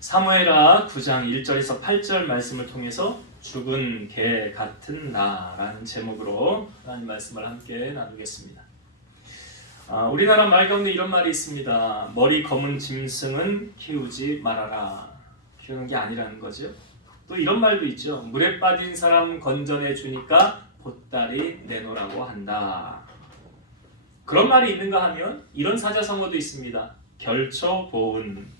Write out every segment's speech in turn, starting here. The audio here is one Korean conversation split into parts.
사무엘하 9장 1절에서 8절 말씀을 통해서 죽은 개 같은 나라는 제목으로 하나님 말씀을 함께 나누겠습니다. 우리나라 말 가운데 이런 말이 있습니다. 머리 검은 짐승은 키우지 말아라. 키우는 게 아니라는 거죠. 또 이런 말도 있죠. 물에 빠진 사람 건져내 주니까 보따리 내놓으라고 한다. 그런 말이 있는가 하면 이런 사자성어도 있습니다. 결초보은.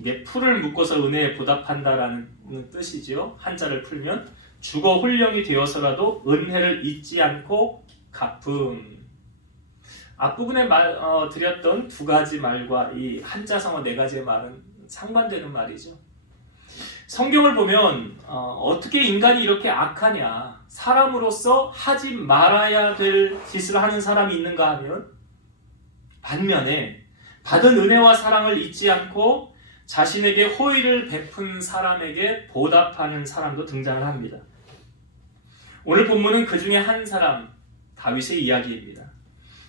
이게 풀을 묶어서 은혜에 보답한다라는 뜻이죠. 한자를 풀면 죽어 홀령이 되어서라도 은혜를 잊지 않고 갚음. 앞부분에 드렸던 두 가지 말과 이 한자성어 네 가지의 말은 상반되는 말이죠. 성경을 보면 어떻게 인간이 이렇게 악하냐, 사람으로서 하지 말아야 될 짓을 하는 사람이 있는가 하면 반면에 받은 은혜와 사랑을 잊지 않고 자신에게 호의를 베푼 사람에게 보답하는 사람도 등장을 합니다. 오늘 본문은 그 중에 한 사람, 다윗의 이야기입니다.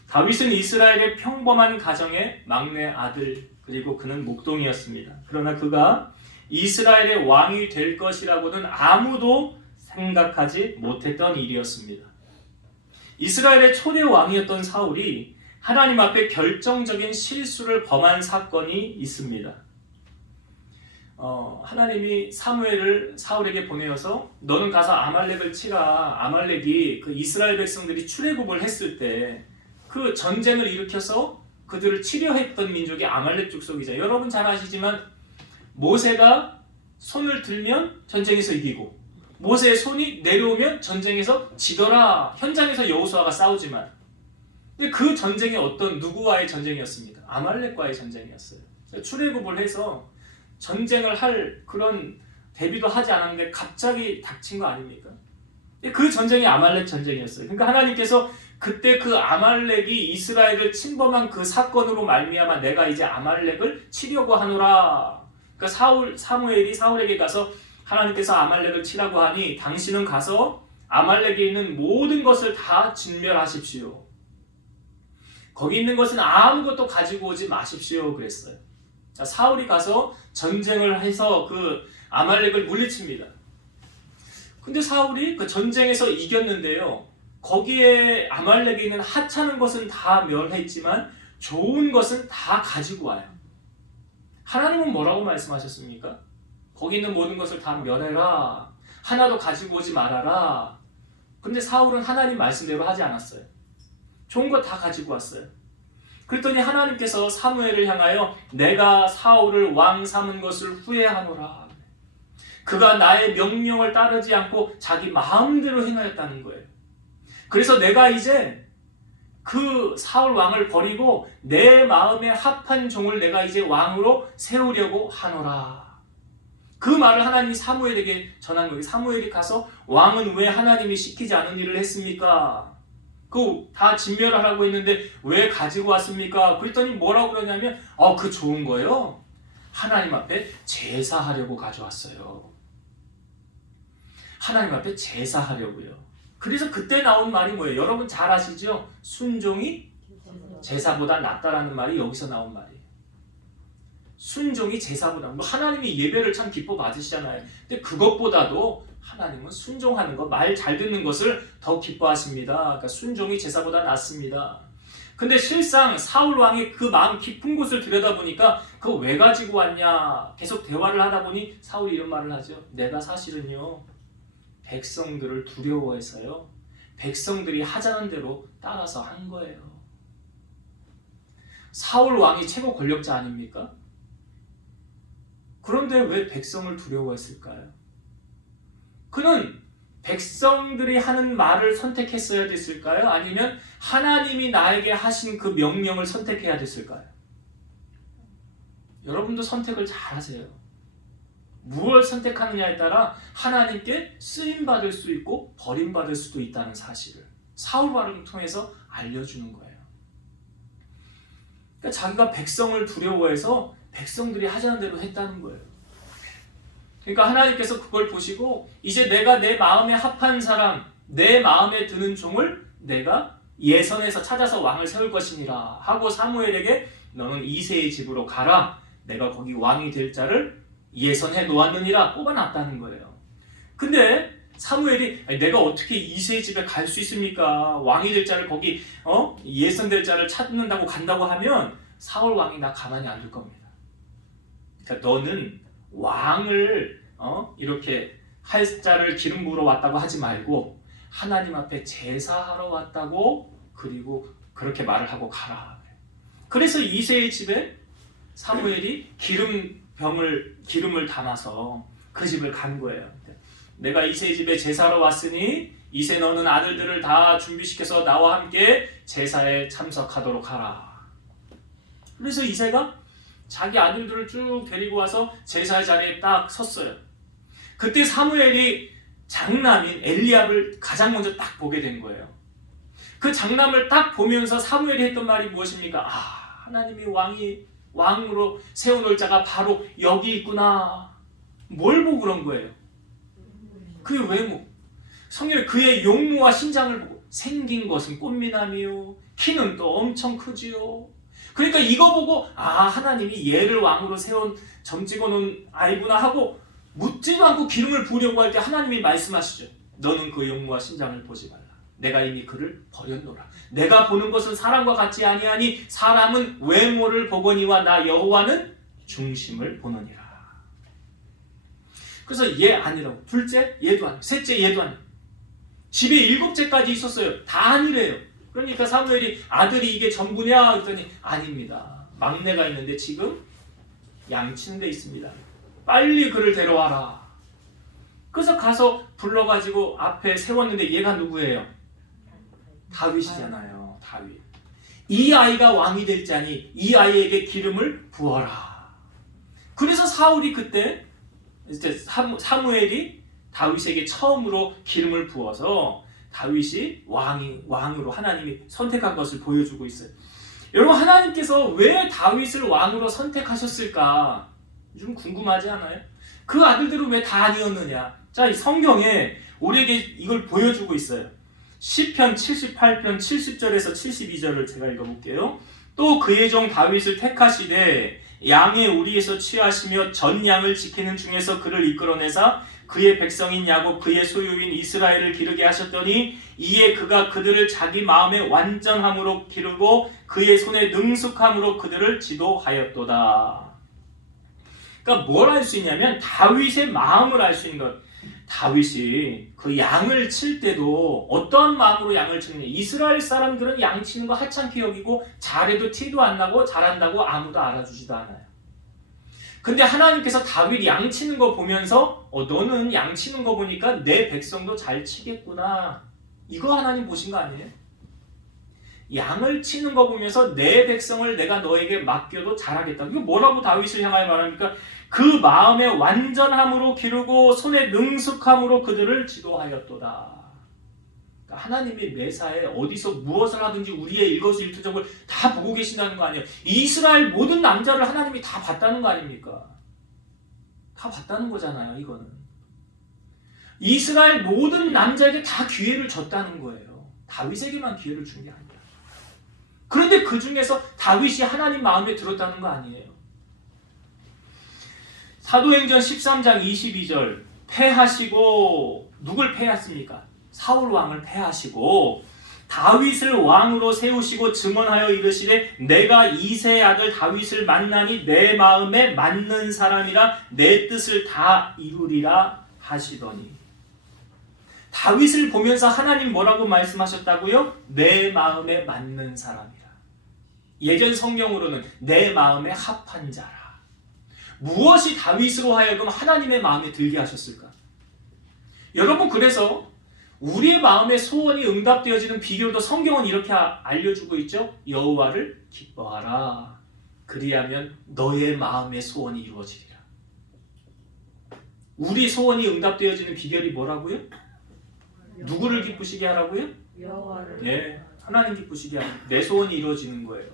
다윗은 이스라엘의 평범한 가정의 막내 아들, 그리고 그는 목동이었습니다. 그러나 그가 이스라엘의 왕이 될 것이라고는 아무도 생각하지 못했던 일이었습니다. 이스라엘의 초대 왕이었던 사울이 하나님 앞에 결정적인 실수를 범한 사건이 있습니다. 하나님이 사무엘을 사울에게 보내어서 너는 가서 아말렉을 치라. 아말렉이 그 이스라엘 백성들이 출애굽을 했을 때 그 전쟁을 일으켜서 그들을 치려 했던 민족이 아말렉 족속이죠. 여러분 잘 아시지만 모세가 손을 들면 전쟁에서 이기고 모세의 손이 내려오면 전쟁에서 지더라. 현장에서 여호수아가 싸우지만 근데 그 전쟁이 누구와의 전쟁이었습니까? 아말렉과의 전쟁이었어요. 출애굽을 해서 전쟁을 할 그런 대비도 하지 않았는데 갑자기 닥친 거 아닙니까? 그 전쟁이 아말렉 전쟁이었어요. 그러니까 하나님께서 그때 그 아말렉이 이스라엘을 침범한 그 사건으로 말미암아 내가 이제 아말렉을 치려고 하노라. 그러니까 사무엘이 사울에게 가서 하나님께서 아말렉을 치라고 하니 당신은 가서 아말렉에 있는 모든 것을 다 진멸하십시오. 거기 있는 것은 아무것도 가지고 오지 마십시오. 그랬어요. 자, 사울이 가서 전쟁을 해서 그 아말렉을 물리칩니다. 근데 사울이 그 전쟁에서 이겼는데요. 거기에 아말렉에 있는 하찮은 것은 다 멸했지만 좋은 것은 다 가지고 와요. 하나님은 뭐라고 말씀하셨습니까? 거기 있는 모든 것을 다 멸해라. 하나도 가지고 오지 말아라. 근데 사울은 하나님 말씀대로 하지 않았어요. 좋은 거 다 가지고 왔어요. 그랬더니 하나님께서 사무엘을 향하여 내가 사울을 왕 삼은 것을 후회하노라. 그가 나의 명령을 따르지 않고 자기 마음대로 행하였다는 거예요. 그래서 내가 이제 그 사울 왕을 버리고 내 마음에 합한 종을 내가 이제 왕으로 세우려고 하노라. 그 말을 하나님이 사무엘에게 전한 거예요. 사무엘이 가서 왕은 왜 하나님이 시키지 않은 일을 했습니까? 그 다 진멸하라고 했는데 왜 가지고 왔습니까? 그랬더니 뭐라고 그러냐면 그 좋은 거요. 하나님 앞에 제사하려고 가져왔어요. 하나님 앞에 제사하려고요. 그래서 그때 나온 말이 뭐예요? 여러분 잘 아시죠? 순종이 제사보다 낫다라는 말이 여기서 나온 말이에요. 순종이 제사보다 하나님이 예배를 참 기뻐 받으시잖아요. 근데 그것보다도 하나님은 순종하는 것, 말 잘 듣는 것을 더 기뻐하십니다. 그러니까 순종이 제사보다 낫습니다. 근데 실상 사울 왕이 그 마음 깊은 곳을 들여다보니까 그거 왜 가지고 왔냐? 계속 대화를 하다 보니 사울이 이런 말을 하죠. 내가 사실은요. 백성들을 두려워해서요. 백성들이 하자는 대로 따라서 한 거예요. 사울 왕이 최고 권력자 아닙니까? 그런데 왜 백성을 두려워했을까요? 그는 백성들이 하는 말을 선택했어야 됐을까요? 아니면 하나님이 나에게 하신 그 명령을 선택해야 됐을까요? 여러분도 선택을 잘 하세요. 무엇을 선택하느냐에 따라 하나님께 쓰임받을 수 있고 버림받을 수도 있다는 사실을 사울 왕을 통해서 알려주는 거예요. 그러니까 자기가 백성을 두려워해서 백성들이 하자는 대로 했다는 거예요. 그러니까 하나님께서 그걸 보시고 이제 내가 내 마음에 합한 사람, 내 마음에 드는 종을 내가 예선에서 찾아서 왕을 세울 것이니라 하고 사무엘에게 너는 이새의 집으로 가라. 내가 거기 왕이 될 자를 예선해 놓았느니라 뽑아놨다는 거예요. 근데 사무엘이 내가 어떻게 이새의 집에 갈 수 있습니까? 왕이 될 자를 거기 예선될 자를 찾는다고 간다고 하면 사울 왕이 나 가만히 안 둘 겁니다. 그러니까 너는 왕을 이렇게 할 자를 기름 부으러 왔다고 하지 말고 하나님 앞에 제사하러 왔다고 그리고 그렇게 말을 하고 가라. 그래서 이새의 집에 사무엘이 기름을 담아서 그 집을 간 거예요. 내가 이새의 집에 제사하러 왔으니 이새 너는 아들들을 다 준비시켜서 나와 함께 제사에 참석하도록 하라. 그래서 이새가 자기 아들들을 쭉 데리고 와서 제사의 자리에 딱 섰어요. 그때 사무엘이 장남인 엘리압을 가장 먼저 딱 보게 된 거예요. 그 장남을 딱 보면서 사무엘이 했던 말이 무엇입니까? 하나님이 왕으로 세워놓을 자가 바로 여기 있구나. 뭘 보고 그런 거예요? 그의 외모. 성경에 그의 용모와 신장을 보고 생긴 것은 꽃미남이요 키는 또 엄청 크지요. 그러니까 이거 보고 하나님이 얘를 왕으로 세운 점 찍어놓은 아이구나 하고 묻지도 않고 기름을 부으려고 할 때 하나님이 말씀하시죠. 너는 그 용모와 신장을 보지 말라. 내가 이미 그를 버렸노라. 내가 보는 것은 사람과 같지 아니하니 사람은 외모를 보거니와 나 여호와는 중심을 보느니라. 그래서 얘 아니라고. 둘째 얘도 아니고 셋째 얘도 아니고 집에 7째까지 있었어요. 다 아니래요. 그러니까 사무엘이 아들이 이게 전부냐 했더니 아닙니다. 막내가 있는데 지금 양치는 데 있습니다. 빨리 그를 데려와라. 그래서 가서 불러가지고 앞에 세웠는데 얘가 누구예요? 다윗이잖아요. 다윗. 이 아이가 왕이 될 자니 이 아이에게 기름을 부어라. 그래서 사울이 그때 이제 사무엘이 다윗에게 처음으로 기름을 부어서 다윗이 왕으로 하나님이 선택한 것을 보여주고 있어요. 여러분 하나님께서 왜 다윗을 왕으로 선택하셨을까? 좀 궁금하지 않아요? 그 아들들은 왜 다 아니었느냐? 자, 이 성경에 우리에게 이걸 보여주고 있어요. 시편 78편 70절에서 72절을 제가 읽어볼게요. 또 그의 종 다윗을 택하시되 양의 우리에서 취하시며 전 양을 지키는 중에서 그를 이끌어내사 그의 백성인 야곱 그의 소유인 이스라엘을 기르게 하셨더니 이에 그가 그들을 자기 마음의 완전함으로 기르고 그의 손의 능숙함으로 그들을 지도하였도다. 그러니까 뭘 알 수 있냐면 다윗의 마음을 알 수 있는 것. 다윗이 그 양을 칠 때도 어떠한 마음으로 양을 치느냐. 이스라엘 사람들은 양 치는 거 하찮게 여기고 잘해도 티도 안 나고 잘한다고 아무도 알아주지도 않아요. 근데 하나님께서 다윗 양 치는 거 보면서 너는 양 치는 거 보니까 내 백성도 잘 치겠구나. 이거 하나님 보신 거 아니에요? 양을 치는 거 보면서 내 백성을 내가 너에게 맡겨도 잘하겠다. 이거 뭐라고 다윗을 향하여 말합니까? 그 마음의 완전함으로 기르고 손의 능숙함으로 그들을 지도하였도다. 그러니까 하나님이 매사에 어디서 무엇을 하든지 우리의 일거수일투족을 다 보고 계신다는 거 아니에요. 이스라엘 모든 남자를 하나님이 다 봤다는 거 아닙니까? 다 봤다는 거잖아요. 이거는 이스라엘 모든 남자에게 다 기회를 줬다는 거예요. 다윗에게만 기회를 준 게 아니라. 그런데 그 중에서 다윗이 하나님 마음에 들었다는 거 아니에요. 사도행전 13장 22절 패하시고 누굴 패했습니까? 사울 왕을 패하시고 다윗을 왕으로 세우시고 증언하여 이르시되 내가 이새의 아들 다윗을 만나니 내 마음에 맞는 사람이라 내 뜻을 다 이루리라 하시더니 다윗을 보면서 하나님 뭐라고 말씀하셨다고요? 내 마음에 맞는 사람이라. 예전 성경으로는 내 마음에 합한 자라. 무엇이 다윗으로 하여금 하나님의 마음에 들게 하셨을까? 여러분 그래서 우리의 마음의 소원이 응답되어지는 비결도 성경은 이렇게 알려주고 있죠. 여호와를 기뻐하라. 그리하면 너의 마음의 소원이 이루어지리라. 우리 소원이 응답되어지는 비결이 뭐라고요? 누구를 기쁘시게 하라고요? 여호와를. 네, 하나님 기쁘시게 하라. 내 소원이 이루어지는 거예요.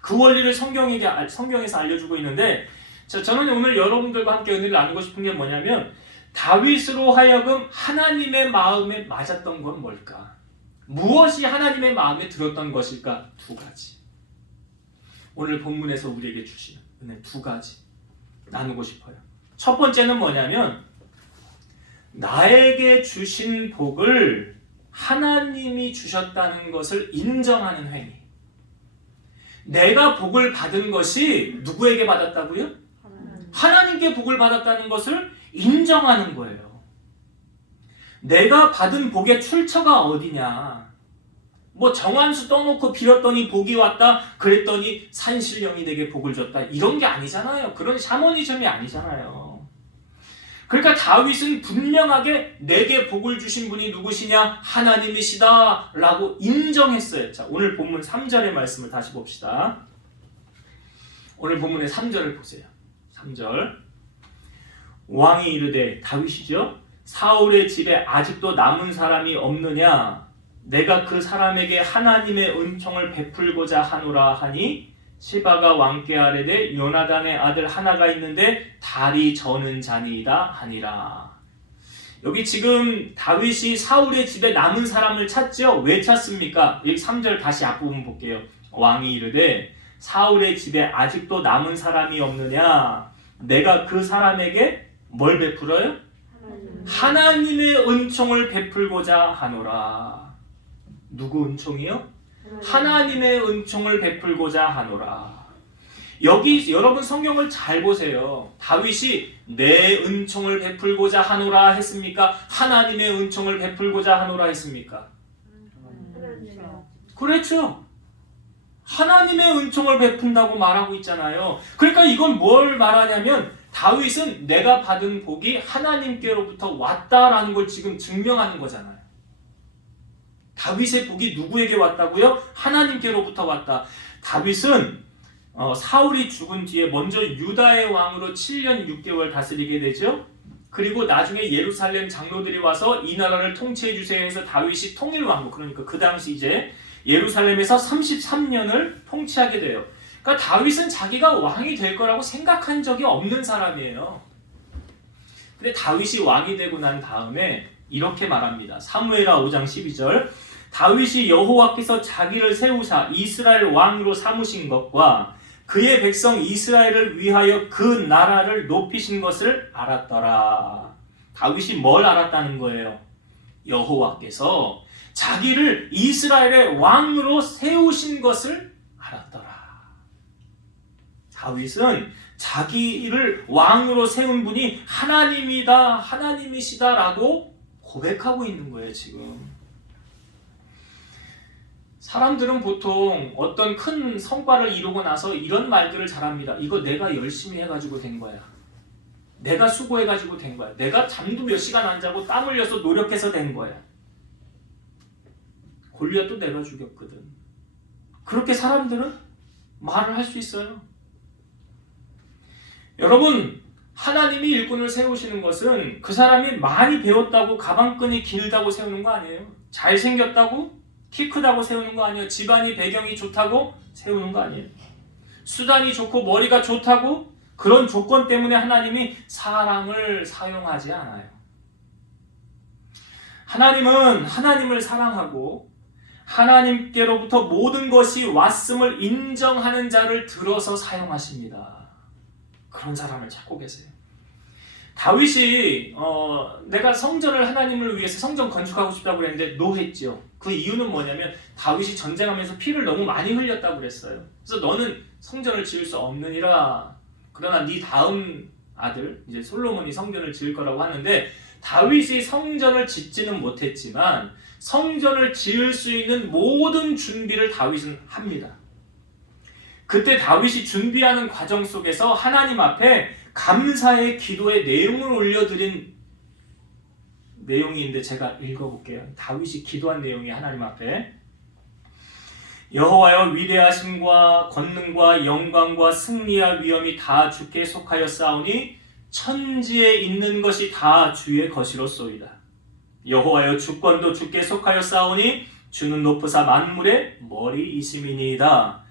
그 원리를 성경에서 알려주고 있는데 저는 오늘 여러분들과 함께 은혜를 나누고 싶은 게 뭐냐면 다윗으로 하여금 하나님의 마음에 맞았던 건 뭘까? 무엇이 하나님의 마음에 들었던 것일까? 두 가지. 오늘 본문에서 우리에게 주신 은혜 두 가지 나누고 싶어요. 첫 번째는 뭐냐면 나에게 주신 복을 하나님이 주셨다는 것을 인정하는 행위. 내가 복을 받은 것이 누구에게 받았다고요? 하나님께 복을 받았다는 것을 인정하는 거예요. 내가 받은 복의 출처가 어디냐? 뭐 정한수 떠놓고 빌었더니 복이 왔다, 그랬더니 산신령이 내게 복을 줬다, 이런 게 아니잖아요. 그런 샤머니즘이 아니잖아요. 그러니까 다윗은 분명하게 내게 복을 주신 분이 누구시냐? 하나님이시다 라고 인정했어요. 자, 오늘 본문 3절의 말씀을 다시 봅시다. 오늘 본문의 3절을 보세요. 3절. 왕이 이르되, 다윗이죠, 사울의 집에 아직도 남은 사람이 없느냐? 내가 그 사람에게 하나님의 은총을 베풀고자 하노라 하니 시바가 왕께 아뢰되 요나단의 아들 하나가 있는데 다리 저는 자니이다 하니라. 여기 지금 다윗이 사울의 집에 남은 사람을 찾죠? 왜 찾습니까? 여기 3절 다시 앞부분 볼게요. 왕이 이르되 사울의 집에 아직도 남은 사람이 없느냐? 내가 그 사람에게 뭘 베풀어요? 하나님의 은총을 베풀고자 하노라. 누구 은총이요? 하나님의 은총을 베풀고자 하노라. 여기 여러분 성경을 잘 보세요. 다윗이 내 은총을 베풀고자 하노라 했습니까? 하나님의 은총을 베풀고자 하노라 했습니까? 그렇죠. 하나님의 은총을 베푼다고 말하고 있잖아요. 그러니까 이건 뭘 말하냐면 다윗은 내가 받은 복이 하나님께로부터 왔다라는 걸 지금 증명하는 거잖아요. 다윗의 복이 누구에게 왔다고요? 하나님께로부터 왔다. 다윗은 사울이 죽은 뒤에 먼저 유다의 왕으로 7년 6개월 다스리게 되죠. 그리고 나중에 예루살렘 장로들이 와서 이 나라를 통치해 주세요 해서 다윗이 통일왕국, 그러니까 그 당시 이제 예루살렘에서 33년을 통치하게 돼요. 그러니까 다윗은 자기가 왕이 될 거라고 생각한 적이 없는 사람이에요. 근데 다윗이 왕이 되고 난 다음에 이렇게 말합니다. 사무엘하 5장 12절. 다윗이 여호와께서 자기를 세우사 이스라엘 왕으로 삼으신 것과 그의 백성 이스라엘을 위하여 그 나라를 높이신 것을 알았더라. 다윗이 뭘 알았다는 거예요? 여호와께서 자기를 이스라엘의 왕으로 세우신 것을 알았더라. 다윗은 자기를 왕으로 세운 분이 하나님이다, 하나님이시다라고 고백하고 있는 거예요, 지금. 사람들은 보통 어떤 큰 성과를 이루고 나서 이런 말들을 잘합니다. 이거 내가 열심히 해가지고 된 거야. 내가 수고해가지고 된 거야. 내가 잠도 몇 시간 안 자고 땀 흘려서 노력해서 된 거야. 골리앗도 내가 죽였거든. 그렇게 사람들은 말을 할 수 있어요. 여러분, 하나님이 일꾼을 세우시는 것은 그 사람이 많이 배웠다고 가방끈이 길다고 세우는 거 아니에요. 잘생겼다고, 키 크다고 세우는 거 아니에요. 집안이 배경이 좋다고 세우는 거 아니에요. 수단이 좋고 머리가 좋다고 그런 조건 때문에 하나님이 사람을 사용하지 않아요. 하나님은 하나님을 사랑하고 하나님께로부터 모든 것이 왔음을 인정하는 자를 들어서 사용하십니다. 그런 사람을 찾고 계세요. 다윗이 내가 성전을 하나님을 위해서 성전 건축하고 싶다고 그랬는데 노했죠. 그 이유는 뭐냐면 다윗이 전쟁하면서 피를 너무 많이 흘렸다고 그랬어요. 그래서 너는 성전을 지을 수 없느니라. 그러나 네 다음 아들 이제 솔로몬이 성전을 지을 거라고 하는데 다윗이 성전을 짓지는 못했지만 성전을 지을 수 있는 모든 준비를 다윗은 합니다. 그때 다윗이 준비하는 과정 속에서 하나님 앞에 감사의 기도의 내용을 올려드린 내용이 있는데 제가 읽어볼게요. 다윗이 기도한 내용이 하나님 앞에 여호와여 위대하심과 권능과 영광과 승리와 위엄이 다 주께 속하였사오니 천지에 있는 것이 다 주의 것이로소이다. 여호와여 주권도 주께 속하였사오니 주는 높으사 만물의 머리이심이니이다.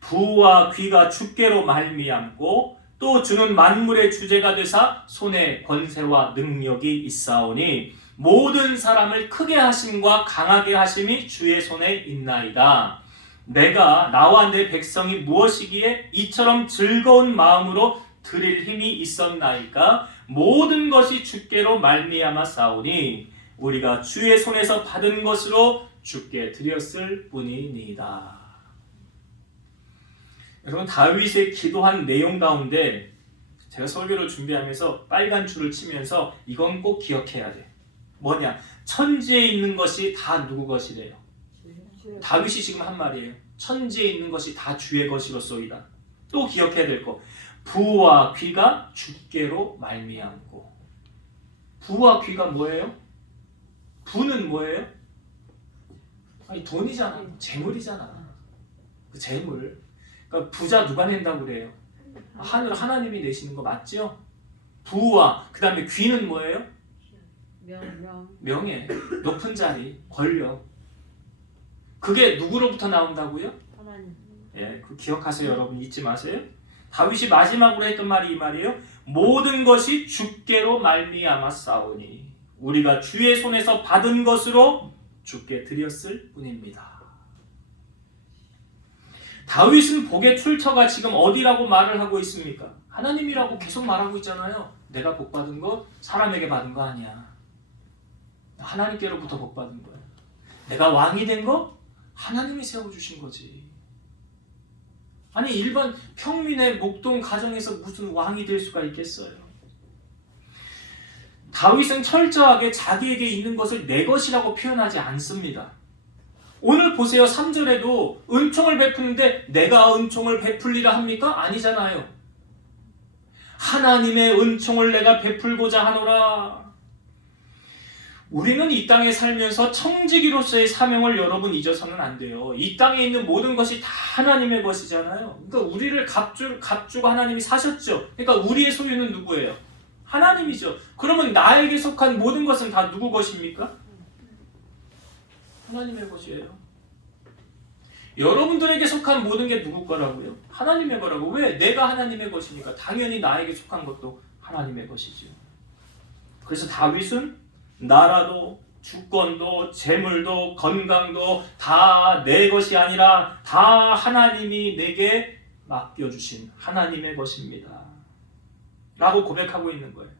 부와 귀가 주께로 말미암고 또 주는 만물의 주제가 되사 손에 권세와 능력이 있사오니 모든 사람을 크게 하심과 강하게 하심이 주의 손에 있나이다. 내가 나와 내 백성이 무엇이기에 이처럼 즐거운 마음으로 드릴 힘이 있었나이까 모든 것이 주께로 말미암아 싸우니 우리가 주의 손에서 받은 것으로 주께 드렸을 뿐이니이다. 여러분, 다윗의 기도한 내용 가운데 제가 설교를 준비하면서 빨간 줄을 치면서 이건 꼭 기억해야 돼. 뭐냐? 천지에 있는 것이 다 누구 것이래요? 다윗이 지금 한 말이에요. 천지에 있는 것이 다 주의 것이로소이다. 또 기억해야 될 거. 부와 귀가 주께로 말미암고. 부와 귀가 뭐예요? 부는 뭐예요? 아니, 돈이잖아. 재물이잖아. 그 재물. 그러니까 부자 누가 낸다고 그래요? 하늘 하나님이 내시는 거 맞죠? 부와 그 다음에 귀는 뭐예요? 명예, 높은 자리, 권력. 그게 누구로부터 나온다고요? 하나님. 예, 그 기억하세요, 여러분. 잊지 마세요. 다윗이 마지막으로 했던 말이 이 말이에요. 모든 것이 주께로 말미암아 싸우니 우리가 주의 손에서 받은 것으로 주께 드렸을 뿐입니다. 다윗은 복의 출처가 지금 어디라고 말을 하고 있습니까? 하나님이라고 계속 말하고 있잖아요. 내가 복 받은 거 사람에게 받은 거 아니야. 하나님께로부터 복 받은 거야. 내가 왕이 된 거 하나님이 세워주신 거지. 아니, 일반 평민의 목동 가정에서 무슨 왕이 될 수가 있겠어요? 다윗은 철저하게 자기에게 있는 것을 내 것이라고 표현하지 않습니다. 오늘 보세요. 3절에도 은총을 베푸는데 내가 은총을 베풀리라 합니까? 아니잖아요. 하나님의 은총을 내가 베풀고자 하노라. 우리는 이 땅에 살면서 청지기로서의 사명을 여러분 잊어서는 안 돼요. 이 땅에 있는 모든 것이 다 하나님의 것이잖아요. 그러니까 우리를 값주고 하나님이 사셨죠. 그러니까 우리의 소유는 누구예요? 하나님이죠. 그러면 나에게 속한 모든 것은 다 누구 것입니까? 하나님의 것이에요. 여러분들에게 속한 모든 게 누구 거라고요? 하나님의 거라고. 왜? 내가 하나님의 것이니까 당연히 나에게 속한 것도 하나님의 것이죠. 그래서 다윗은 나라도 주권도 재물도 건강도 다 내 것이 아니라 다 하나님이 내게 맡겨주신 하나님의 것입니다. 라고 고백하고 있는 거예요.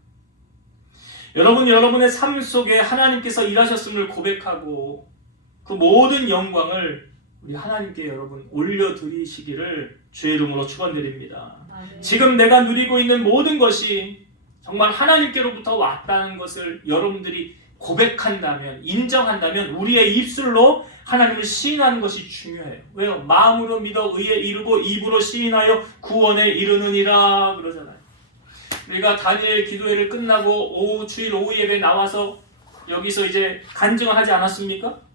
여러분, 여러분의 삶 속에 하나님께서 일하셨음을 고백하고 그 모든 영광을 우리 하나님께 여러분 올려드리시기를 주의 이름으로 축원드립니다. 지금 내가 누리고 있는 모든 것이 정말 하나님께로부터 왔다는 것을 여러분들이 고백한다면, 인정한다면 우리의 입술로 하나님을 시인하는 것이 중요해요. 왜요? 마음으로 믿어 의에 이르고 입으로 시인하여 구원에 이르느니라 그러잖아요. 우리가 다니엘 기도회를 끝나고 주일 오후 예배 나와서 여기서 이제 간증을 하지 않았습니까?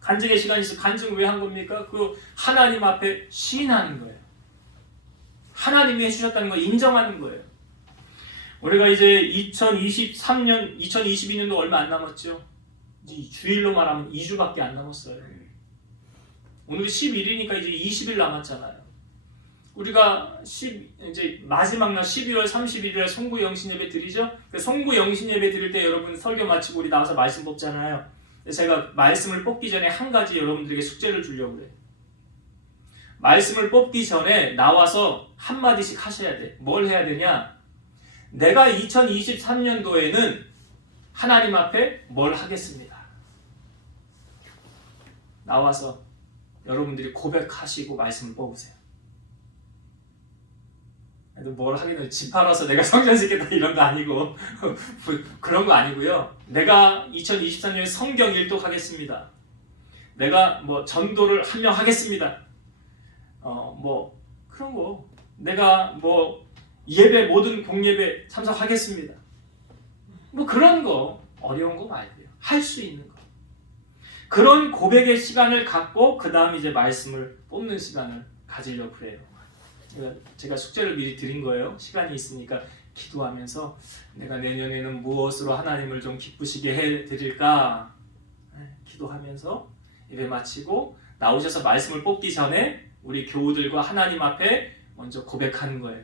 간증의 시간이 있어. 간증 왜 한 겁니까? 그 하나님 앞에 시인하는 거예요. 하나님이 해주셨다는 걸 인정하는 거예요. 우리가 이제 2022년도 얼마 안 남았죠. 이제 주일로 말하면 2주밖에 안 남았어요. 오늘이 11일이니까 이제 20일 남았잖아요. 우리가 이제 마지막 날 12월 31일에 송구 영신 예배 드리죠. 그 송구 영신 예배 드릴 때 여러분 설교 마치고 우리 나와서 말씀 뽑잖아요. 제가 말씀을 뽑기 전에 한 가지 여러분들에게 숙제를 주려고 그래요. 말씀을 뽑기 전에 나와서 한마디씩 하셔야 돼. 뭘 해야 되냐? 내가 2023년도에는 하나님 앞에 뭘 하겠습니다. 나와서 여러분들이 고백하시고 말씀을 뽑으세요. 뭘 하겠냐, 집 팔아서 내가 성전 짓겠다 이런 거 아니고 그런 거 아니고요. 내가 2023년에 성경 일독하겠습니다. 내가 뭐 전도를 한 명 하겠습니다. 뭐 그런 거. 내가 뭐 예배 모든 공예배 참석하겠습니다. 뭐 그런 거 어려운 거 말고요. 할 수 있는 거. 그런 고백의 시간을 갖고 그 다음 이제 말씀을 뽑는 시간을 가지려고 그래요. 제가 숙제를 미리 드린 거예요. 시간이 있으니까 기도하면서 내가 내년에는 무엇으로 하나님을 좀 기쁘시게 해드릴까 기도하면서 예배 마치고 나오셔서 말씀을 뽑기 전에 우리 교우들과 하나님 앞에 먼저 고백하는 거예요.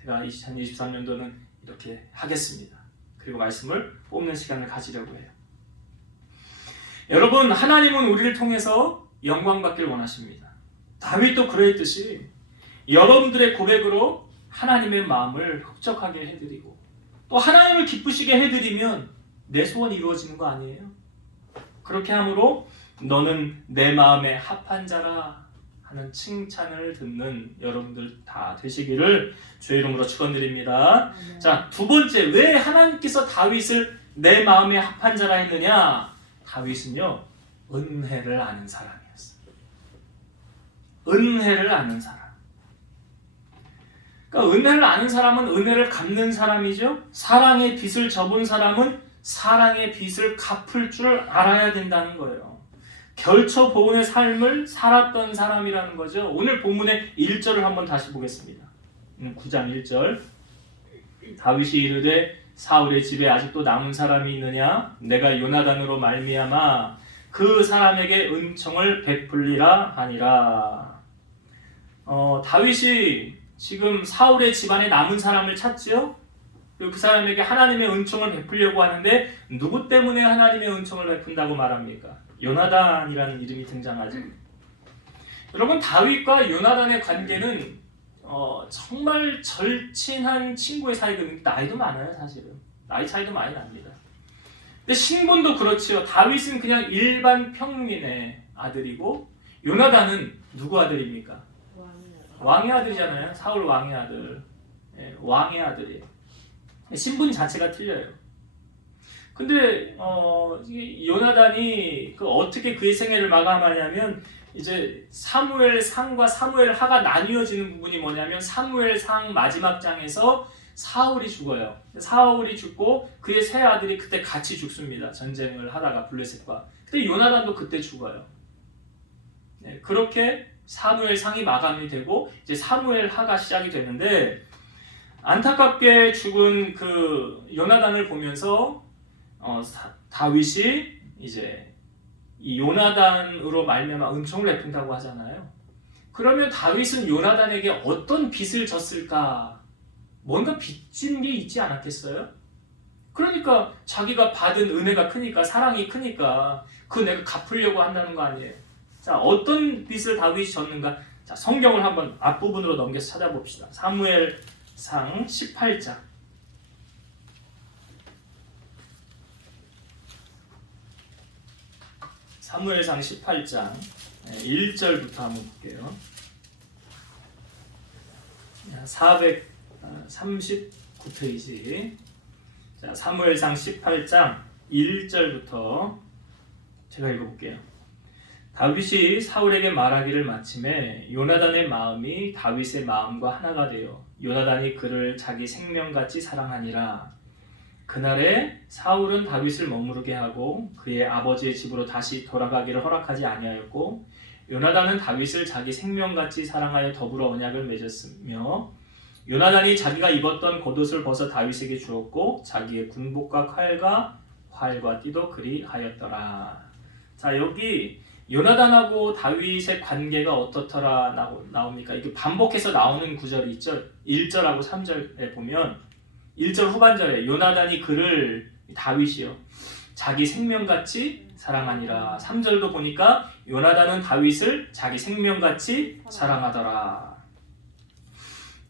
제가 2023년도는 이렇게 하겠습니다. 그리고 말씀을 뽑는 시간을 가지려고 해요. 여러분, 하나님은 우리를 통해서 영광 받길 원하십니다. 다윗도 그랬듯이 여러분들의 고백으로 하나님의 마음을 흡족하게 해드리고 또 하나님을 기쁘시게 해드리면 내 소원이 이루어지는 거 아니에요? 그렇게 함으로 너는 내 마음에 합한 자라 하는 칭찬을 듣는 여러분들 다 되시기를 주의 이름으로 축원드립니다. 자, 두 번째, 왜 하나님께서 다윗을 내 마음에 합한 자라 했느냐? 다윗은요, 은혜를 아는 사람이었어요. 은혜를 아는 사람. 그러니까 은혜를 아는 사람은 은혜를 갚는 사람이죠. 사랑의 빚을 져본 사람은 사랑의 빚을 갚을 줄 알아야 된다는 거예요. 결처 보은의 삶을 살았던 사람이라는 거죠. 오늘 본문의 1절을 한번 다시 보겠습니다. 9장 1절. 다윗이 이르되 사울의 집에 아직도 남은 사람이 있느냐? 내가 요나단으로 말미암아 그 사람에게 은총을 베풀리라 하니라. 다윗이 지금 사울의 집안에 남은 사람을 찾지요? 그 사람에게 하나님의 은총을 베풀려고 하는데 누구 때문에 하나님의 은총을 베푼다고 말합니까? 요나단이라는 이름이 등장하죠. 여러분, 다윗과 요나단의 관계는 정말 절친한 친구의 사이거든요. 나이도 많아요, 사실은. 나이 차이도 많이 납니다. 근데 신분도 그렇지요. 다윗은 그냥 일반 평민의 아들이고 요나단은 누구 아들입니까? 왕의 아들이잖아요. 사울 왕의 아들. 왕의 아들이에요. 신분 자체가 틀려요. 근데 요나단이 어떻게 그의 생애를 마감하냐면 이제 사무엘상과 사무엘하가 나뉘어지는 부분이 뭐냐면 사무엘상 마지막 장에서 사울이 죽어요. 사울이 죽고 그의 세 아들이 그때 같이 죽습니다. 전쟁을 하다가 블레셋과. 근데 요나단도 그때 죽어요. 네, 그렇게 사무엘상이 마감이 되고 이제 사무엘하가 시작이 되는데 안타깝게 죽은 그 요나단을 보면서 다윗이 이제 이 요나단으로 말미암아 은총을 베푼다고 하잖아요. 그러면 다윗은 요나단에게 어떤 빚을 졌을까? 뭔가 빚진 게 있지 않았겠어요? 그러니까 자기가 받은 은혜가 크니까, 사랑이 크니까 그 내가 갚으려고 한다는 거 아니에요. 자, 어떤 빚을 다윗이 졌는가? 자, 성경을 한번 앞부분으로 넘겨서 찾아봅시다. 사무엘상 18장. 사무엘상 18장 1절부터 한번 볼게요. 439페이지. 자, 사무엘상 18장 1절부터 제가 읽어볼게요. 다윗이 사울에게 말하기를 마침에 요나단의 마음이 다윗의 마음과 하나가 되어 요나단이 그를 자기 생명같이 사랑하니라. 그날에 사울은 다윗을 머무르게 하고 그의 아버지의 집으로 다시 돌아가기를 허락하지 아니하였고 요나단은 다윗을 자기 생명같이 사랑하여 더불어 언약을 맺었으며 요나단이 자기가 입었던 겉옷을 벗어 다윗에게 주었고 자기의 군복과 활과 띠도 그리하였더라. 자, 여기 요나단하고 다윗의 관계가 어떻더라 나옵니까? 이게 반복해서 나오는 구절이 있죠. 1절하고 3절에 보면 1절 후반절에 요나단이 그를 다윗이요 자기 생명같이 사랑하니라. 3절도 보니까 요나단은 다윗을 자기 생명같이 사랑하더라.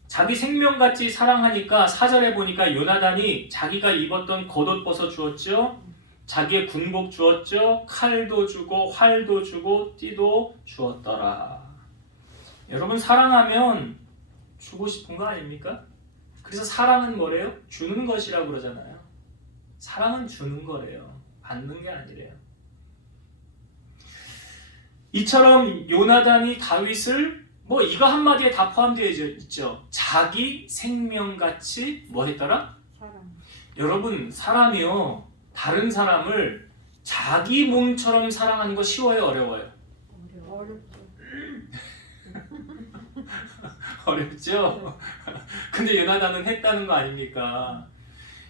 자기 생명같이 사랑하니까 4절에 보니까 요나단이 자기가 입었던 겉옷 벗어 주었죠. 자기의 군복 주었죠. 칼도 주고 활도 주고 띠도 주었더라. 여러분, 사랑하면 주고 싶은 거 아닙니까? 그래서 사랑은 뭐래요? 주는 것이라고 그러잖아요. 사랑은 주는 거래요. 받는 게 아니래요. 이처럼 요나단이 다윗을 이거 한마디에 다 포함되어 있죠. 자기 생명같이 뭐 했더라? 사랑. 여러분, 사람이요 다른 사람을 자기 몸처럼 사랑하는 거 쉬워요, 어려워요? 어렵죠. 어렵죠? 근데 요나단은 했다는 거 아닙니까?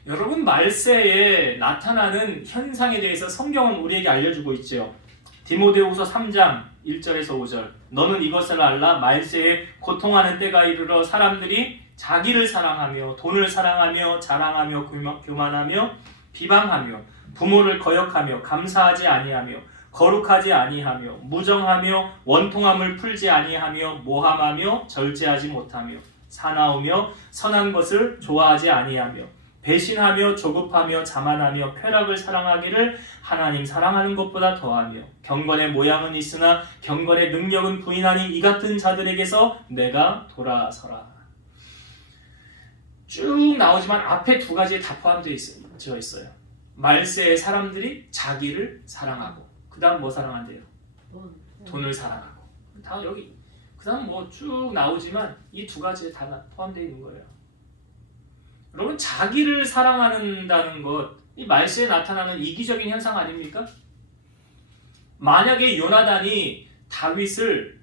여러분, 말세에 나타나는 현상에 대해서 성경은 우리에게 알려주고 있죠. 디모데후서 3장 1절에서 5절. 너는 이것을 알라. 말세에 고통하는 때가 이르러 사람들이 자기를 사랑하며 돈을 사랑하며 자랑하며 교만하며 비방하며 부모를 거역하며 감사하지 아니하며 거룩하지 아니하며 무정하며 원통함을 풀지 아니하며 모함하며 절제하지 못하며 사나우며 선한 것을 좋아하지 아니하며 배신하며 조급하며 자만하며 쾌락을 사랑하기를 하나님 사랑하는 것보다 더하며 경건의 모양은 있으나 경건의 능력은 부인하니 이 같은 자들에게서 내가 돌아서라. 쭉 나오지만 앞에 두 가지에 다 포함되어 있어요. 말세의 사람들이 자기를 사랑하고 그 다음 뭐 사랑한대요? 돈을 사랑하고. 다 여기 그 다음 뭐 쭉 나오지만 이 두 가지에 다 포함되어 있는 거예요. 여러분, 자기를 사랑한다는 것, 이 말세에 나타나는 이기적인 현상 아닙니까? 만약에 요나단이 다윗을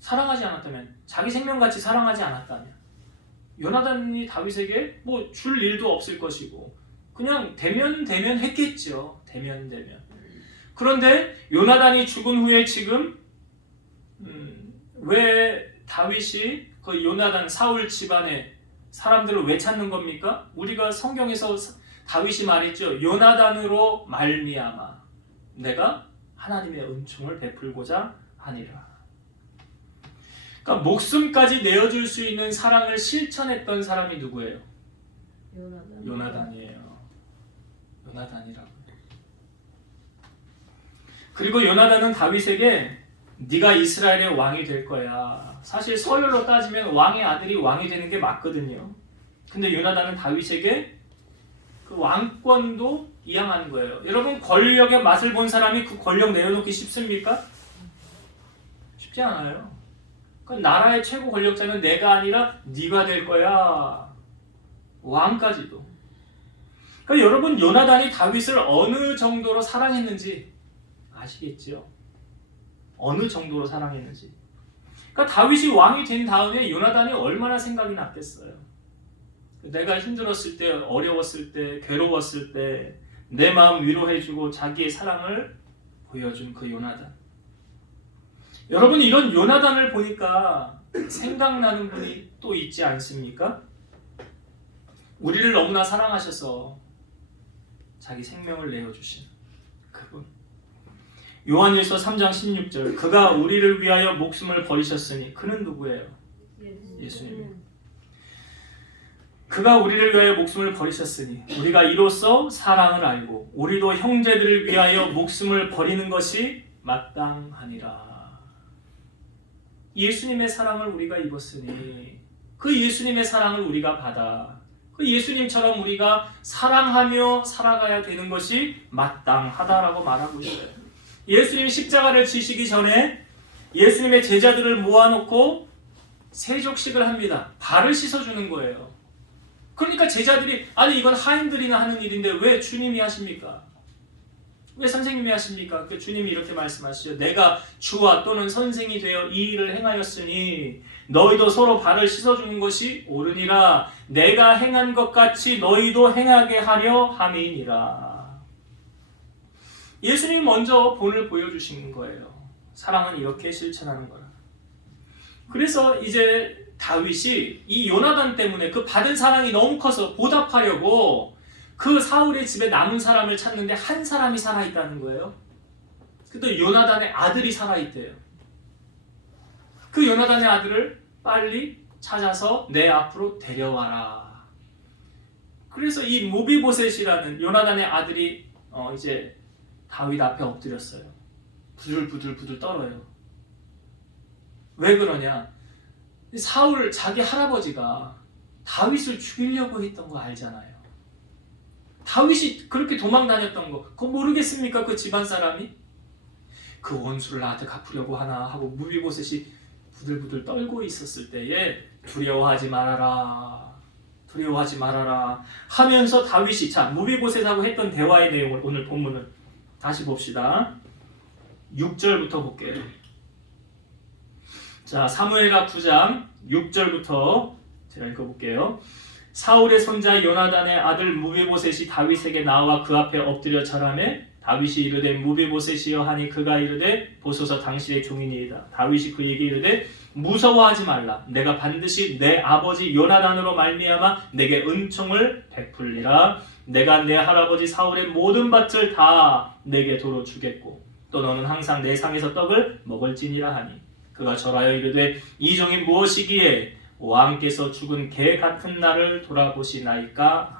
사랑하지 않았다면, 자기 생명같이 사랑하지 않았다면, 요나단이 다윗에게 뭐 줄 일도 없을 것이고 그냥 대면 했겠죠. 대면. 그런데 요나단이 죽은 후에 지금 왜 다윗이 그 요나단 사울 집안의 사람들을 왜 찾는 겁니까? 우리가 성경에서 다윗이 말했죠. 요나단으로 말미암아 내가 하나님의 은총을 베풀고자 하니라. 그러니까 목숨까지 내어줄 수 있는 사랑을 실천했던 사람이 누구예요? 요나단이에요. 요나단이라고. 그리고 요나단은 다윗에게 네가 이스라엘의 왕이 될 거야. 사실 서열로 따지면 왕의 아들이 왕이 되는 게 맞거든요. 근데 요나단은 다윗에게 그 왕권도 이양하는 거예요. 여러분, 권력의 맛을 본 사람이 그 권력 내어놓기 쉽습니까? 쉽지 않아요. 그 나라의 최고 권력자는 내가 아니라 네가 될 거야. 왕까지도. 그러니까 여러분, 요나단이 다윗을 어느 정도로 사랑했는지 아시겠죠? 어느 정도로 사랑했는지. 그러니까 다윗이 왕이 된 다음에 요나단이 얼마나 생각이 났겠어요. 내가 힘들었을 때, 어려웠을 때, 괴로웠을 때 내 마음 위로해주고 자기의 사랑을 보여준 그 요나단. 여러분, 이런 요나단을 보니까 생각나는 분이 또 있지 않습니까? 우리를 너무나 사랑하셔서 자기 생명을 내어주신 그분. 요한일서 3장 16절, 그가 우리를 위하여 목숨을 버리셨으니. 그는 누구예요? 예수님. 그가 우리를 위하여 목숨을 버리셨으니 우리가 이로써 사랑을 알고 우리도 형제들을 위하여 목숨을 버리는 것이 마땅하니라. 예수님의 사랑을 우리가 입었으니 그 예수님의 사랑을 우리가 받아 그 예수님처럼 우리가 사랑하며 살아가야 되는 것이 마땅하다라고 말하고 있어요. 예수님 십자가를 지시기 전에 예수님의 제자들을 모아놓고 세족식을 합니다. 발을 씻어주는 거예요. 그러니까 제자들이 아니 이건 하인들이나 하는 일인데 왜 주님이 하십니까? 왜 선생님이 하십니까? 그러니까 주님이 이렇게 말씀하시죠. 내가 주와 또는 선생이 되어 이 일을 행하였으니 너희도 서로 발을 씻어주는 것이 옳으니라. 내가 행한 것 같이 너희도 행하게 하려 함이니라. 예수님이 먼저 본을 보여주신 거예요. 사랑은 이렇게 실천하는 거라. 그래서 이제 다윗이 이 요나단 때문에 그 받은 사랑이 너무 커서 보답하려고 그 사울의 집에 남은 사람을 찾는데 한 사람이 살아있다는 거예요. 근데 요나단의 아들이 살아있대요. 그 요나단의 아들을 빨리 찾아서 내 앞으로 데려와라. 그래서 이 모비보셋이라는 요나단의 아들이 이제 다윗 앞에 엎드렸어요. 부들부들 떨어요. 왜 그러냐? 사울 자기 할아버지가 다윗을 죽이려고 했던 거 알잖아요. 다윗이 그렇게 도망 다녔던 거 그거 모르겠습니까? 그 집안 사람이? 그 원수를 나한테 갚으려고 하나 하고 무비보셋이 부들부들 떨고 있었을 때에 두려워하지 말아라. 두려워하지 말아라 하면서 다윗이 무비보셋하고 했던 대화의 내용을 오늘 본문을 다시 봅시다. 6절부터 볼게요. 자, 사무엘하 9장 6절부터 제가 읽어볼게요. 사울의 손자 요나단의 아들 무비보셋이 다윗에게 나와 그 앞에 엎드려 절하매 다윗이 이르되 무비보셋이여 하니 그가 이르되 보소서 당신의 종이니이다. 다윗이 그에게 이르되 무서워하지 말라. 내가 반드시 내 아버지 요나단으로 말미암아 내게 은총을 베풀리라. 내가 내 할아버지 사울의 모든 밭을 다 내게 도로 주겠고 또 너는 항상 내 상에서 떡을 먹을지니라 하니 그가 절하여 이르되 이 종이 무엇이기에 왕께서 죽은 개 같은 나를 돌아보시나이까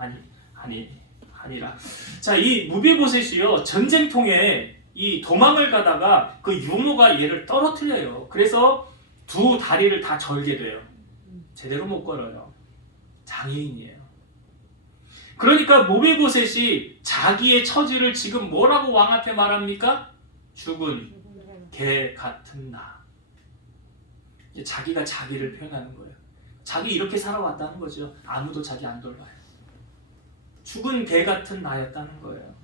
아니라. 자, 이 무비보셋이요 전쟁통에 이 도망을 가다가 그 유모가 얘를 떨어뜨려요. 그래서 두 다리를 다 절게 돼요. 제대로 못 걸어요. 장애인이에요. 그러니까 무비보셋이 자기의 처지를 지금 뭐라고 왕 앞에 말합니까? 죽은 개 같은 나. 자기가 자기를 표현하는 거예요. 자기 이렇게 살아왔다는 거죠. 아무도 자기 안 돌봐요. 죽은 개 같은 나였다는 거예요.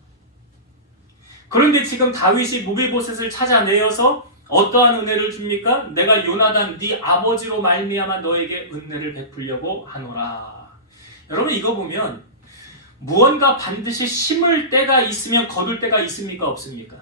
그런데 지금 다윗이 무비보셋을 찾아내어서 어떠한 은혜를 줍니까? 내가 요나단 네 아버지로 말미암아 너에게 은혜를 베풀려고 하노라. 여러분 이거 보면 무언가 반드시 심을 때가 있으면 거둘 때가 있습니까? 없습니까?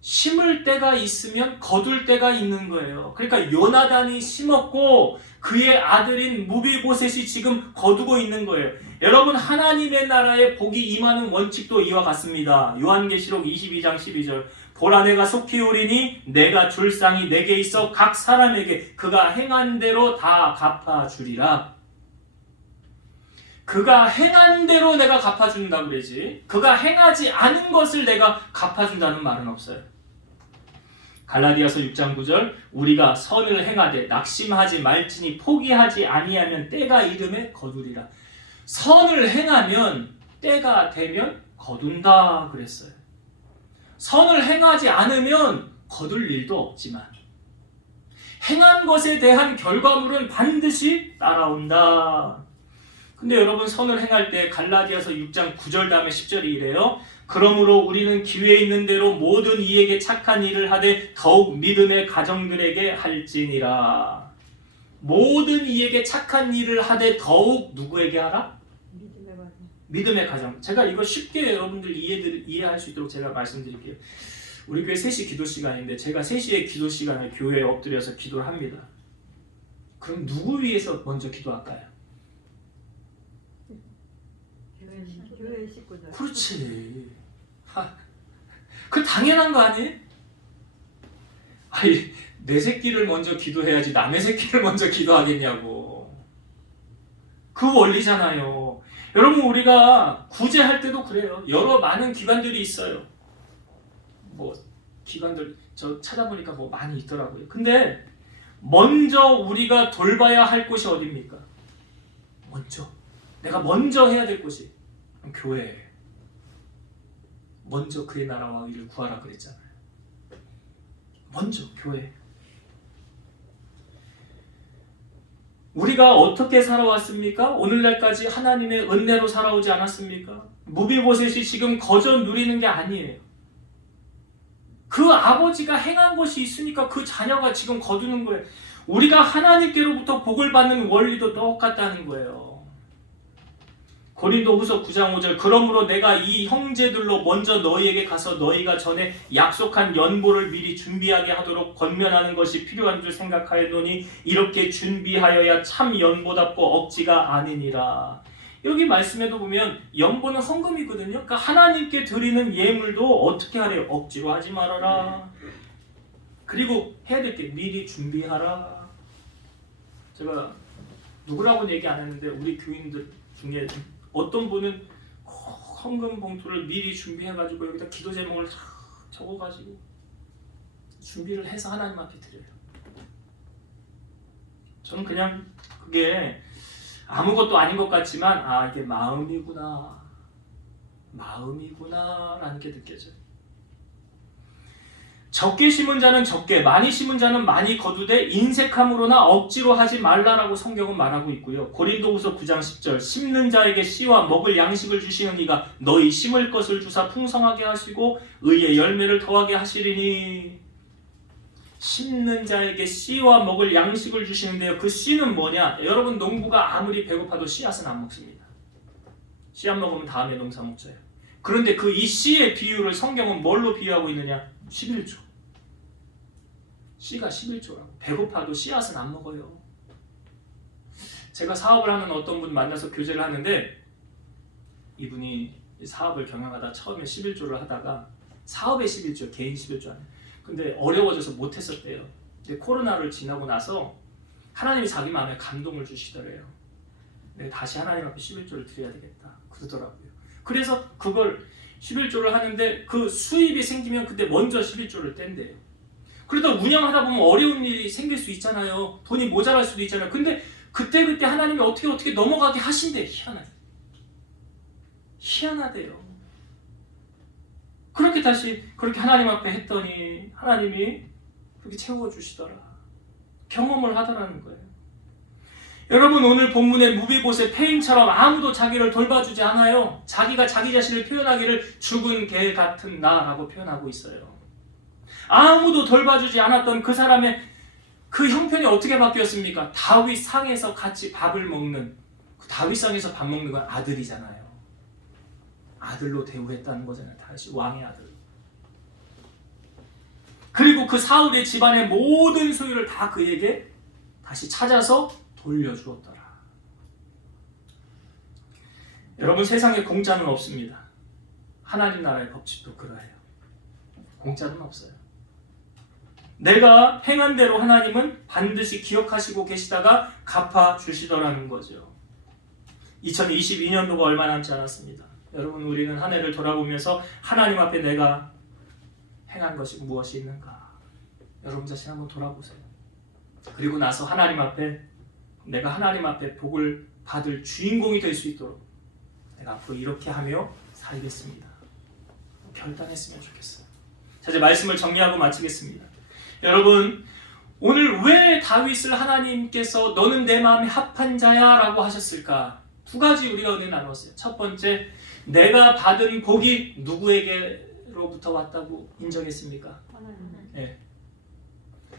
심을 때가 있으면 거둘 때가 있는 거예요. 그러니까 요나단이 심었고 그의 아들인 무비보셋이 지금 거두고 있는 거예요. 여러분 하나님의 나라에 복이 임하는 원칙도 이와 같습니다. 요한계시록 22장 12절 보라 내가 속히 오리니 내가 줄 쌍이 내게 있어 각 사람에게 그가 행한 대로 다 갚아주리라. 그가 행한 대로 내가 갚아준다고 그러지 그가 행하지 않은 것을 내가 갚아준다는 말은 없어요. 갈라디아서 6장 9절 우리가 선을 행하되 낙심하지 말지니 포기하지 아니하면 때가 이름에 거두리라. 선을 행하면 때가 되면 거둔다 그랬어요. 선을 행하지 않으면 거둘 일도 없지만 행한 것에 대한 결과물은 반드시 따라온다. 근데 여러분 선을 행할 때 갈라디아서 6장 9절 다음에 10절이 이래요. 그러므로 우리는 기회 있는 대로 모든 이에게 착한 일을 하되 더욱 믿음의 가정들에게 할지니라. 모든 이에게 착한 일을 하되 더욱 누구에게 하라? 믿음의 가정. 제가 이거 쉽게 여러분들 이해할 수 있도록 제가 말씀드릴게요. 우리 교회 3시 기도 시간인데 제가 3시에 기도 시간에 교회에 엎드려서 기도를 합니다. 그럼 누구 위해서 먼저 기도할까요? 교회 식구들. 그렇지. 그 당연한 거 아니에요? 아니 내 새끼를 먼저 기도해야지 남의 새끼를 먼저 기도하겠냐고. 그 원리잖아요. 여러분 우리가 구제할 때도 그래요. 여러 많은 기관들이 있어요. 뭐 기관들 저 찾아보니까 뭐 많이 있더라고요. 근데 먼저 우리가 돌봐야 할 곳이 어디입니까? 내가 먼저 해야 될 곳이 교회. 먼저 그의 나라와 의를 구하라 그랬잖아요. 먼저 교회. 우리가 어떻게 살아왔습니까? 오늘날까지 하나님의 은혜로 살아오지 않았습니까? 무비보셋이 지금 거저 누리는 게 아니에요. 그 아버지가 행한 것이 있으니까 그 자녀가 지금 거두는 거예요. 우리가 하나님께로부터 복을 받는 원리도 똑같다는 거예요. 고린도후서 9장 5절 그러므로 내가 이 형제들로 먼저 너희에게 가서 너희가 전에 약속한 연보를 미리 준비하게 하도록 권면하는 것이 필요한 줄 생각하였노니 이렇게 준비하여야 참 연보답고 억지가 아니니라. 여기 말씀에도 보면 연보는 헌금이거든요. 그러니까 하나님께 드리는 예물도 어떻게 하래요? 억지로 하지 말아라. 그리고 해야 될 게 미리 준비하라. 제가 누구라고는 얘기 안 했는데 우리 교인들 중에 어떤 분은 헌금 봉투를 미리 준비해가지고 여기다 기도 제목을 다 적어가지고 준비를 해서 하나님 앞에 드려요. 저는 그냥 그게 아무것도 아닌 것 같지만 아 이게 마음이구나 라는 게 느껴져요. 적게 심은 자는 적게, 많이 심은 자는 많이 거두되 인색함으로나 억지로 하지 말라라고 성경은 말하고 있고요. 고린도후서 9장 10절 심는 자에게 씨와 먹을 양식을 주시는 이가 너희 심을 것을 주사 풍성하게 하시고 의의 열매를 더하게 하시리니. 심는 자에게 씨와 먹을 양식을 주시는데요. 그 씨는 뭐냐? 여러분 농부가 아무리 배고파도 씨앗은 안 먹습니다. 씨앗 먹으면 다음에 농사 먹자요. 그런데 그 이 씨의 비율을 성경은 뭘로 비유하고 있느냐? 11조. 씨가 11조라고. 배고파도 씨앗은 안 먹어요. 제가 사업을 하는 어떤 분 만나서 교제를 하는데 이분이 사업을 경영하다 처음에 11조를 하다가 사업의 11조, 개인 11조 아니에요. 근데 어려워져서 못했었대요. 근데 코로나를 지나고 나서 하나님이 자기 마음에 감동을 주시더래요. 내가 다시 하나님 앞에 11조를 드려야 되겠다 그러더라고요. 그래서 그걸 11조를 하는데 그 수입이 생기면 그때 먼저 11조를 뗀대요. 그러다 운영하다 보면 어려운 일이 생길 수 있잖아요. 돈이 모자랄 수도 있잖아요. 근데 그때 하나님이 어떻게 넘어가게 하신대. 희한하대요. 그렇게 하나님 앞에 했더니 하나님이 그렇게 채워주시더라. 경험을 하더라는 거예요. 여러분, 오늘 본문의 무비봇의 페인처럼 아무도 자기를 돌봐주지 않아요. 자기가 자기 자신을 표현하기를 죽은 개 같은 나라고 표현하고 있어요. 아무도 돌봐주지 않았던 그 사람의 그 형편이 어떻게 바뀌었습니까? 다윗 상에서 같이 밥을 먹는, 그 다윗 상에서 밥 먹는 건 아들이잖아요. 아들로 대우했다는 거잖아요. 다시 왕의 아들. 그리고 그 사울의 집안의 모든 소유를 다 그에게 다시 찾아서 돌려주었더라. 여러분, 세상에 공짜는 없습니다. 하나님 나라의 법칙도 그러해요. 공짜는 없어요. 내가 행한 대로 하나님은 반드시 기억하시고 계시다가 갚아주시더라는 거죠. 2022년도가 얼마 남지 않았습니다. 여러분, 우리는 한 해를 돌아보면서 하나님 앞에 내가 행한 것이 무엇이 있는가? 여러분 자신 한번 돌아보세요. 그리고 나서 하나님 앞에 내가 하나님 앞에 복을 받을 주인공이 될 수 있도록 내가 앞으로 이렇게 하며 살겠습니다. 결단했으면 좋겠어요. 자, 이제 말씀을 정리하고 마치겠습니다. 여러분, 오늘 왜 다윗을 하나님께서 너는 내 마음에 합한 자야 라고 하셨을까? 두 가지 우리가 은혜 나눴어요. 첫 번째, 내가 받은 복이 누구에게로부터 왔다고 인정했습니까? 네.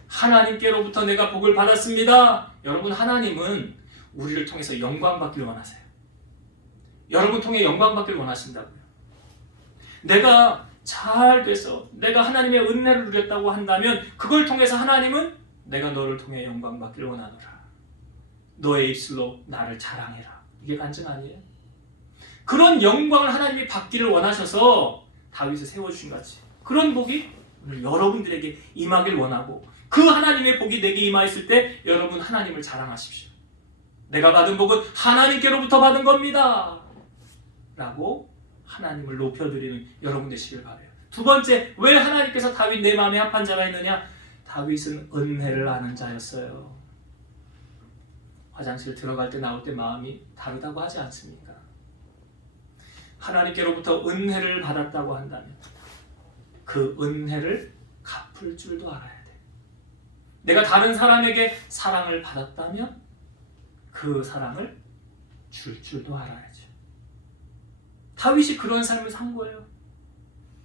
하나님께로부터 내가 복을 받았습니다. 여러분, 하나님은 우리를 통해서 영광 받기를 원하세요. 여러분 통해 영광 받기를 원하신다고요. 내가 잘 돼서 내가 하나님의 은혜를 누렸다고 한다면 그걸 통해서 하나님은 내가 너를 통해 영광 받기를 원하노라. 너의 입술로 나를 자랑해라. 이게 간증 아니에요? 그런 영광을 하나님이 받기를 원하셔서 다윗을 세워주신 같이 그런 복이 오늘 여러분들에게 임하길 원하고, 그 하나님의 복이 내게 임하였을 때 여러분 하나님을 자랑하십시오. 내가 받은 복은 하나님께로부터 받은 겁니다 라고 하나님을 높여드리는 여러분 되시길 바라요. 두 번째, 왜 하나님께서 다윗 내 마음에 합한 자가 있느냐? 다윗은 은혜를 아는 자였어요. 화장실 들어갈 때 나올 때 마음이 다르다고 하지 않습니까? 하나님께로부터 은혜를 받았다고 한다면 그 은혜를 갚을 줄도 알아야 돼. 내가 다른 사람에게 사랑을 받았다면 그 사랑을 줄 줄도 알아야죠. 다윗이 그런 삶을 산 거예요.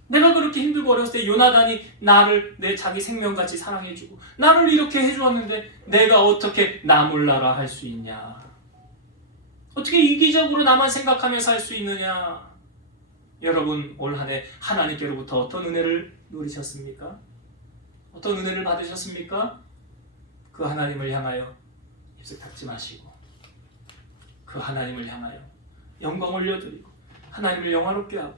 내가 그렇게 힘들고 어렸을 때 요나단이 나를 내 자기 생명같이 사랑해주고 나를 이렇게 해주었는데 내가 어떻게 나 몰라라 할 수 있냐? 어떻게 이기적으로 나만 생각하며 살 수 있느냐? 여러분, 올 한 해 하나님께로부터 어떤 은혜를 누리셨습니까? 어떤 은혜를 받으셨습니까? 그 하나님을 향하여 입술 닫지 마시고 그 하나님을 향하여 영광 올려드리고 하나님을 영화롭게 하고,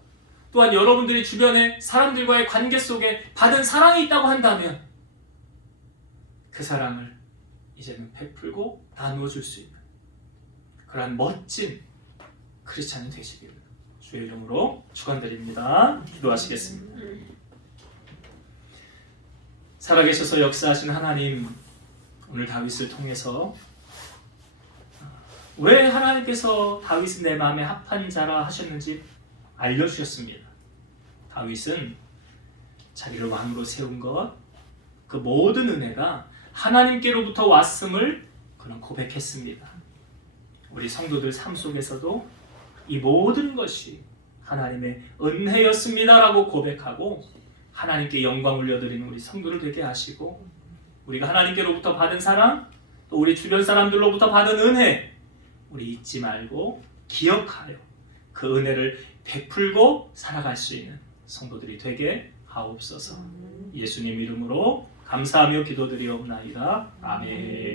또한 여러분들이 주변의 사람들과의 관계 속에 받은 사랑이 있다고 한다면 그 사랑을 이제는 베풀고 나누어줄 수 있는 그러한 멋진 크리스찬이 되시기를 주의 이름으로 축원드립니다. 기도하시겠습니다. 살아계셔서 역사하신 하나님, 오늘 다윗을 통해서 왜 하나님께서 다윗은 내 마음에 합한 자라 하셨는지 알려주셨습니다. 다윗은 자기를 왕으로 세운 것, 그 모든 은혜가 하나님께로부터 왔음을 그는 고백했습니다. 우리 성도들 삶 속에서도 이 모든 것이 하나님의 은혜였습니다라고 고백하고 하나님께 영광 올려드리는 우리 성도를 되게 하시고, 우리가 하나님께로부터 받은 사랑, 또 우리 주변 사람들로부터 받은 은혜, 우리 잊지 말고 기억하여 그 은혜를 베풀고 살아갈 수 있는 성도들이 되게 하옵소서. 예수님 이름으로 감사하며 기도드리옵나이다. 아멘.